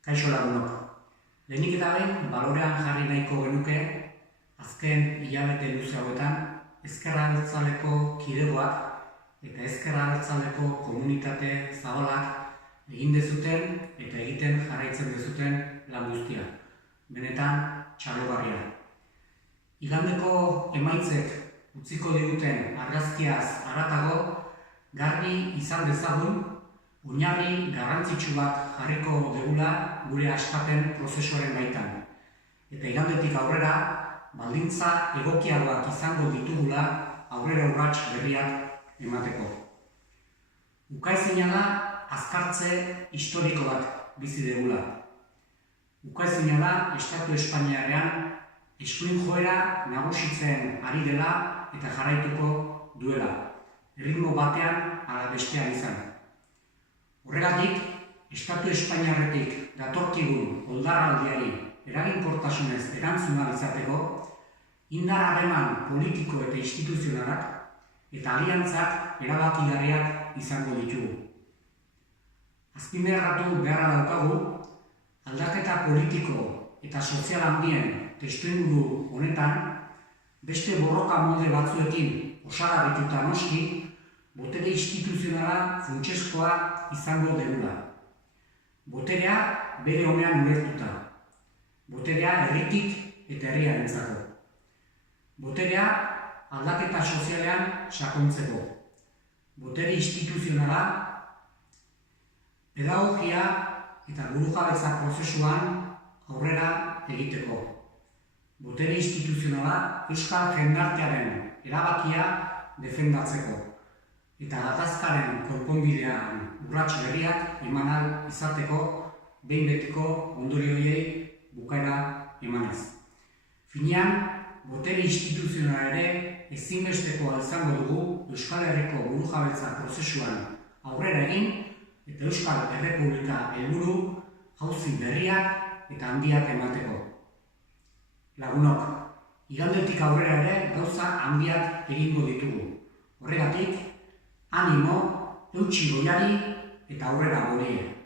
Kaixo lagunok. Lehenik eta behin balorean jarri nahiko genuke azken hilabete luze hauetan Ezker Abertzaleko kidegoak eta Ezker Abertzaleko komunitate zabalak egin dezuten eta egiten jarraitzen dezuten lan guztia. Benetan txalogarria. Igandeko emaitzek utziko diguten argazkiaz haratago garbi izan dezagun oinarri garrantzitsu bat jarriko dugula gure askapen prozesuaren baitan. Eta igandetik aurrera, baldintza egokiagoak izango ditugula aurrera urrats berriak emateko. Ukaezina da azkartze historiko bat bizi dugula. Ukaezina da Estatu Espainiarrean eskuin joera nagusitzen ari dela eta jarraituko duela. Erritmo batean ala bestean izan. Horregatik, Estatu Espainiarretik datorkigun oldarraldiari eraginkortasunez erantzun ahal izateko, indar harreman politiko eta instituzionalak eta aliantzak erabakigarriak izango ditugu. Azpimarratu beharra daukagu, aldaketa politiko eta sozial handien testuinguru honetan, beste borroka molde batzuekin osagarrituta noski, botere instituzionala funtsezkoa izango dugula. Boterea bere onean ulertuta. Boterea herritik eta herriarentzako. Boterea aldaketa sozialean sakontzeko. Botere instituzionala pedagogia eta burujabetza prozesuan aurrera egiteko. Botere instituzionala euskal jendartearen erabakia defendatzeko eta gatazkaren konponbidean urrats berriak eman ahal izateko behin betiko ondorioei bukaera emanez. Finean, botere instituzionala ere ezinbestekoa izango dugu Euskal Herriko burujabetza prozesuan aurrera egin eta Euskal Errepublika helburu jauzi berriak eta handiak emateko. Lagunok, igandetik aurrera ere gauza handiak egingo ditugu. Horregatik, animo, eutsi goiari eta aurrera gorie.